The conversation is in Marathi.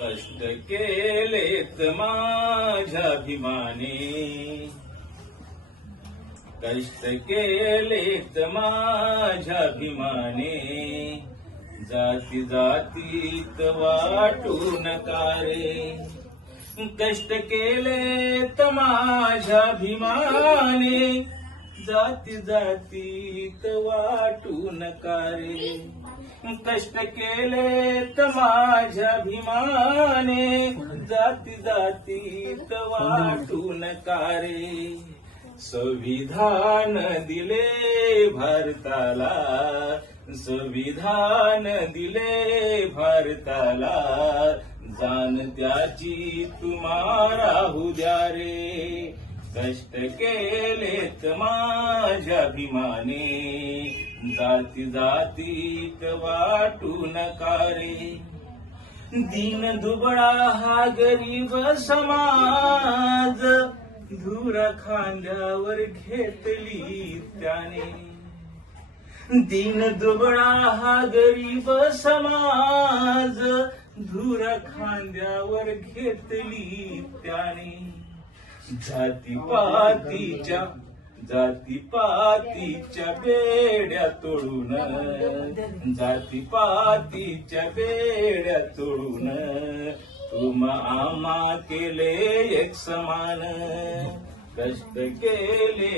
कष्ट केलेत माझ्याभिमाने, कष्ट केलेत माझ्याभिमाने, जाती जातीत वाटून कारे. कष्ट केलेत माझ्याभिमाने, जाती जातीत वाटून कारे. कष्ट केलेत माझ्याभिमाने, जाती जातीत वाटून कारे. संविधान दिले भारताला, संविधान दिले भारताला, जाण त्याची तुम्हा राहू द्या रे. कष्ट केलेत माझ्याभिमाने, जाती जातीत वाटून कारे. दीन दुबळा हा गरीब समाज, धूर खांद्यावर घेतली त्याने. दीन दुबळा हा गरीब समाज, धूर खांद्यावर घेतली त्याने. जातीपातीच्या जातीपातीच्या बेड्या तोडून, जातीपातीच्या बेड्या तोडून, तुम्हा आम्हा केले एक समान. कष्ट केले